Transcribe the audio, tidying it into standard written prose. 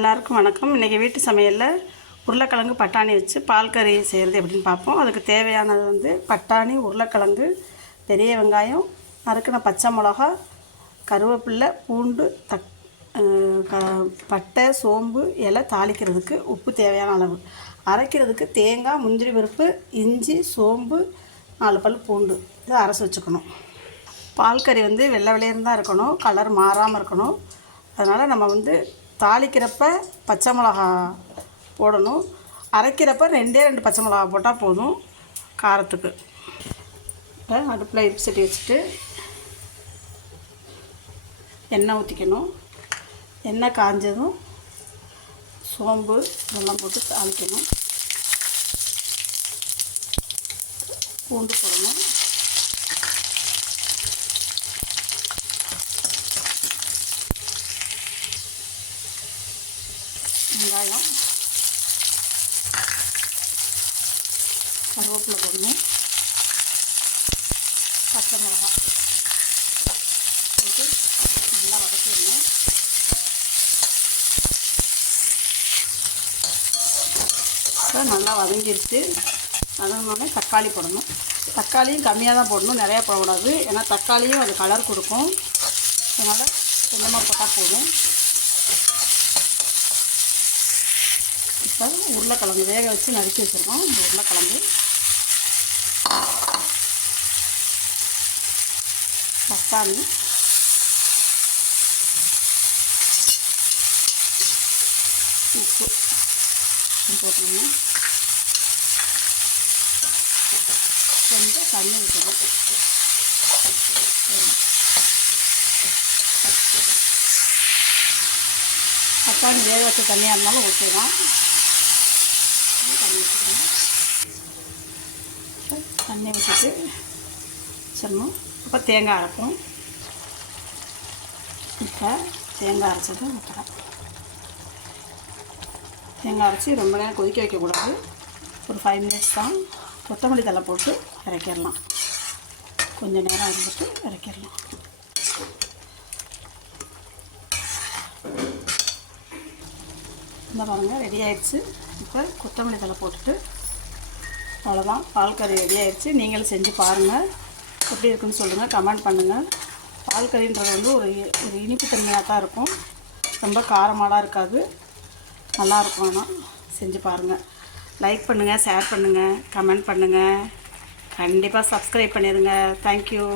எல்லாருக்கும் வணக்கம். இன்றைக்கி வீட்டு சமையலில் உருளைக்கிழங்கு பட்டாணி வச்சு பால் கறி செய்கிறது எப்படின்னு பார்ப்போம். அதுக்கு தேவையானது வந்து பட்டாணி, உருளைக்கிழங்கு, பெரிய வெங்காயம், நறுக்கின பச்சை மிளகா, கருவேப்பில்லை, பூண்டு, பட்டை, சோம்பு, இலை, தாளிக்கிறதுக்கு உப்பு தேவையான அளவு, அரைக்கிறதுக்கு தேங்காய், முந்திரி பருப்பு, இஞ்சி, சோம்பு, 4 பல் பூண்டு இதை அரைச்சி வச்சுக்கணும். பால் கறி வந்து வெள்ளை வெள்ளையன்னு தான் இருக்கணும், கலர் மாறாமல் இருக்கணும். அதனால் நம்ம வந்து தாளிக்கிறப்ப பச்சை மிளகா போடணும், அரைக்கிறப்ப 2 பச்சை மிளகா போட்டால் போதும் காரத்துக்கு. அடுப்பில் இடுப்பு சட்டி வச்சுட்டு எண்ணெய் ஊற்றிக்கணும். எண்ணெய் காஞ்சதும் சோம்பு இதெல்லாம் போட்டு தாளிக்கணும். பூண்டு போடணும். வெங்காயம், கருவேப்பிலை போடணும். பச்சை மிளகா போட்டு நல்லா வதக்கிடணும். இப்போ நல்லா வதங்கிடுச்சு. வதங்கினோடனே தக்காளி போடணும். தக்காளியும் கம்மியாக தான் போடணும், நிறையா போடக்கூடாது. ஏன்னா தக்காளியும் அது கலர் கொடுக்கும். அதனால் கொஞ்சமாக போட்டால் போதும். இப்போ உருளைக்கிழங்கு வேக வச்சு நறுக்கி வச்சுருக்கோம். இந்த உருளைக்கிழங்கு, தக்காளி, உப்பு போட்டோம்னா கொஞ்சம் தண்ணி ஊற்றணும். தக்காளி வேக வச்ச தண்ணியாக இருந்தாலும் ஓகே தான். தண்ணி ஊற்றிட்டு வச்சிடணும். இப்போ தேங்காய் அரைப்போம். இப்போ தேங்காய் அரைச்சது ஊற்றலாம். தேங்காய் அரைச்சி ரொம்ப நேரம் கொதிக்க வைக்கக்கூடாது, ஒரு 5 மினிட்ஸ் தான். கொத்தமல்லி தழை போட்டு இறக்கிடலாம். கொஞ்சம் நேரம் இருந்துட்டு இறக்கிடலாம். இந்த பாருங்கள், ரெடி ஆகிடுச்சு. இப்போ கொத்தமல்லி தழை போட்டுட்டு அவ்வளோதான், பால் கறி ரெடி ஆகிடுச்சு. நீங்களும் செஞ்சு பாருங்கள், எப்படி இருக்குன்னு சொல்லுங்கள், கமெண்ட் பண்ணுங்கள். பால் கறின்றது வந்து ஒரு இனிப்பு தன்மையாக தான் இருக்கும், ரொம்ப காரமாலாம் இருக்காது, நல்லாயிருக்கும். ஆனால் செஞ்சு பாருங்கள். லைக் பண்ணுங்கள், ஷேர் பண்ணுங்கள், கமெண்ட் பண்ணுங்கள், கண்டிப்பாக சப்ஸ்கிரைப் பண்ணிடுங்க. தேங்க்யூ.